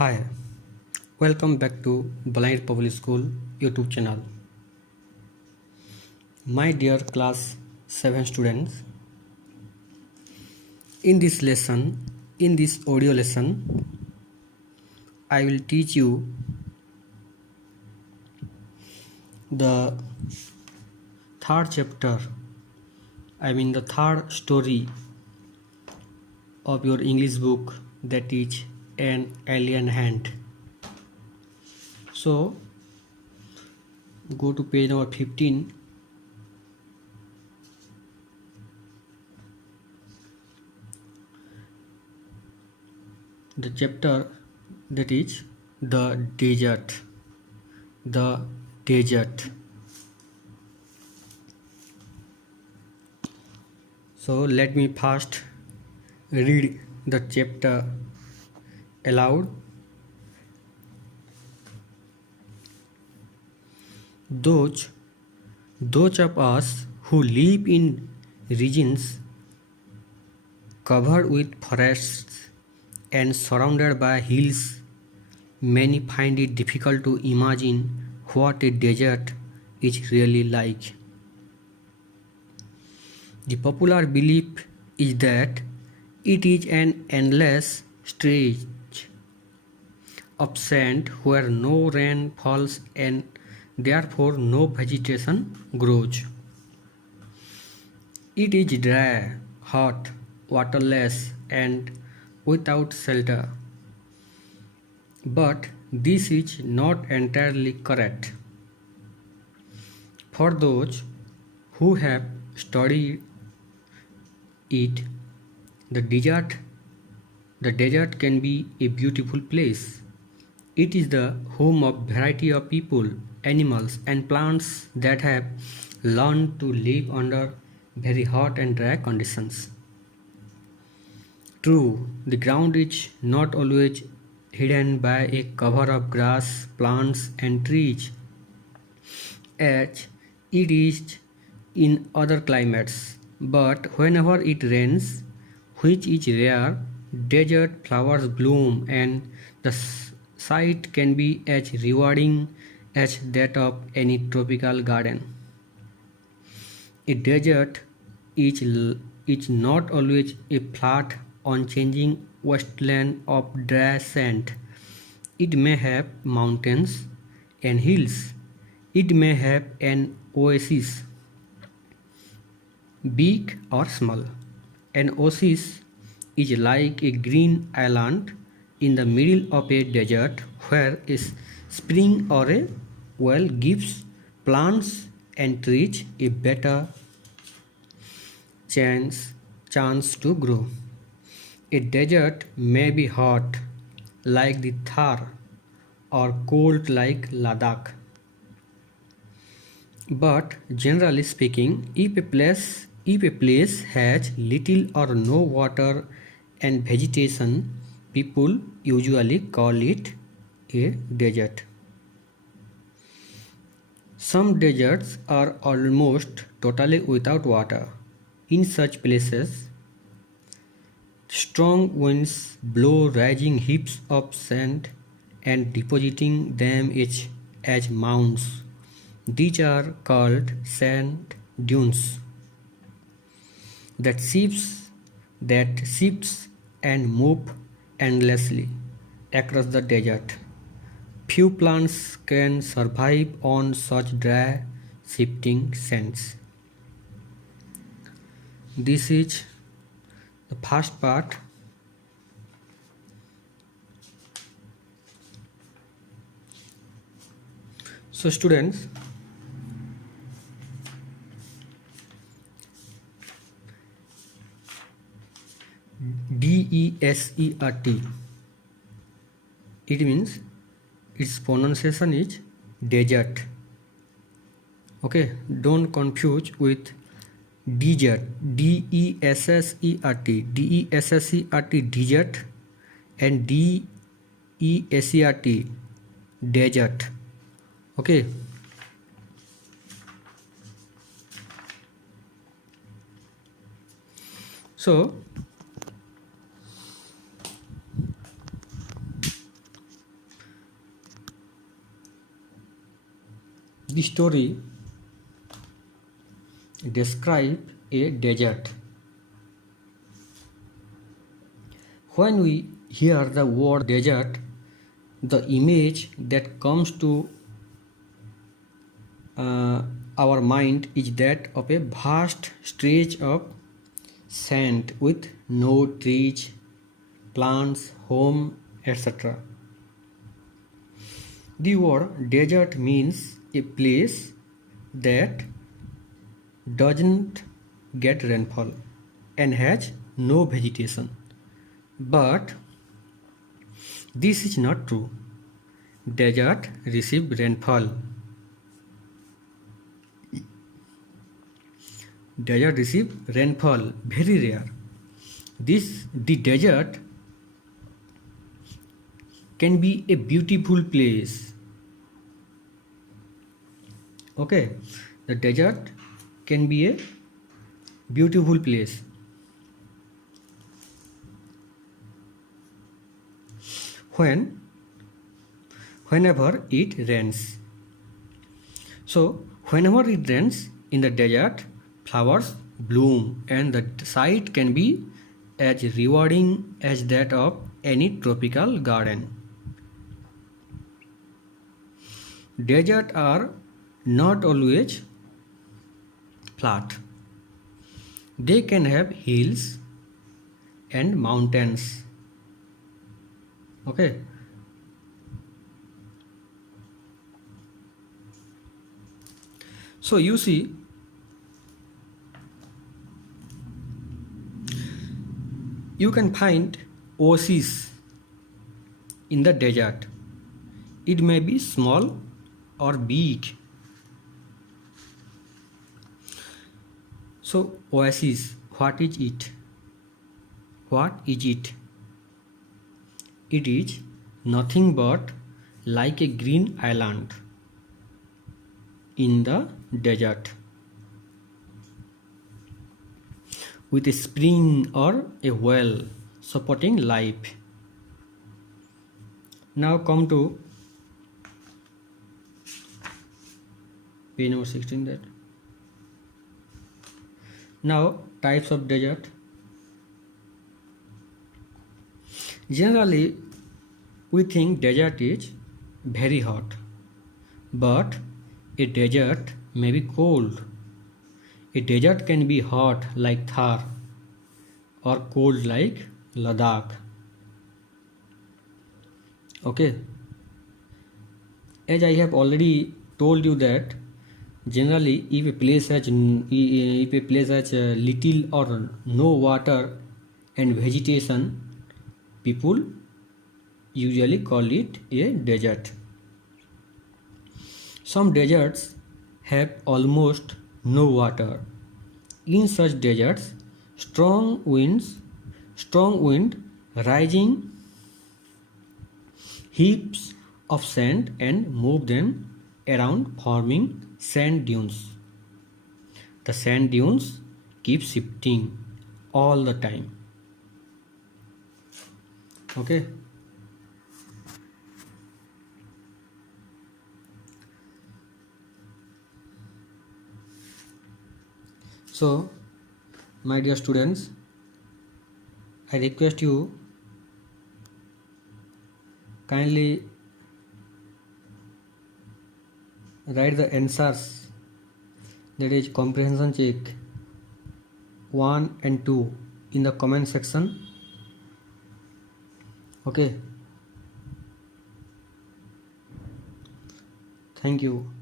Hi, welcome back to Blind Public School YouTube channel. My dear class 7 students, in this audio lesson, I will teach you the third chapter, the third story of your English book, that is An Alien Hand. So, go to page number 15. The chapter that is the desert. The desert. So let me first read the chapter aloud. Those of us who live in regions covered with forests and surrounded by hills, many find it difficult to imagine what a desert is really like. The popular belief is that it is an endless stretch of sand where no rain falls and therefore no vegetation grows. It is dry, hot, waterless, and without shelter. But this is not entirely correct. For those who have studied it, the desert can be a beautiful place. It is the home of variety of people, animals, and plants that have learned to live under very hot and dry conditions. True, the ground is not always hidden by a cover of grass, plants, and trees, as it is in other climates. But whenever it rains, which is rare, desert flowers bloom and the sight can be as rewarding as that of any tropical garden. A desert is not always a flat, unchanging wasteland of dry sand. It may have mountains and hills. It may have an oasis, big or small. An oasis is like a green island in the middle of a desert where a spring or a well gives plants and trees a better chance to grow. A desert may be hot like the Thar or cold like Ladakh. But generally speaking, if a place has little or no water and vegetation, people usually call it a desert. Some deserts are almost totally without water. In such places, strong winds blow rising heaps of sand and depositing them as mounds. These are called sand dunes that shifts and move endlessly across the desert. Few plants can survive on such dry, shifting sands. This is the first part. So students, desert, it means its pronunciation is desert. Okay, don't confuse with desert, desert, desert, and desert, desert. Okay. So The story describes a desert. When we hear the word desert, the image that comes to our mind is that of a vast stretch of sand with no trees, plants, home, etc. The word desert means a place that doesn't get rainfall and has no vegetation. But this is not true. Desert receive rainfall. Desert receive rainfall, very rare. The desert can be a beautiful place. Okay, the desert can be a beautiful place. Whenever it rains. So whenever it rains in the desert, flowers bloom and the sight can be as rewarding as that of any tropical garden. Deserts are not always flat. They can have hills and mountains. Okay. So you see, you can find oases in the desert. It may be small or big. So oasis, what is it? What is it? It is nothing but like a green island in the desert with a spring or a well supporting life. Now come to page number 16. That now types of desert. Generally we think desert is very hot, but a desert may be cold. A desert can be hot like Thar or cold like Ladakh. Okay. As I have already told you that generally if a place has little or no water and vegetation, people usually call it a desert. Some deserts have almost no water. In such deserts, strong wind rising heaps of sand and move them around, forming sand dunes. The sand dunes keep shifting all the time. Okay. So, my dear students, I request you kindly write the answers, that is comprehension check 1 and 2 in the comment section. Okay. Thank you.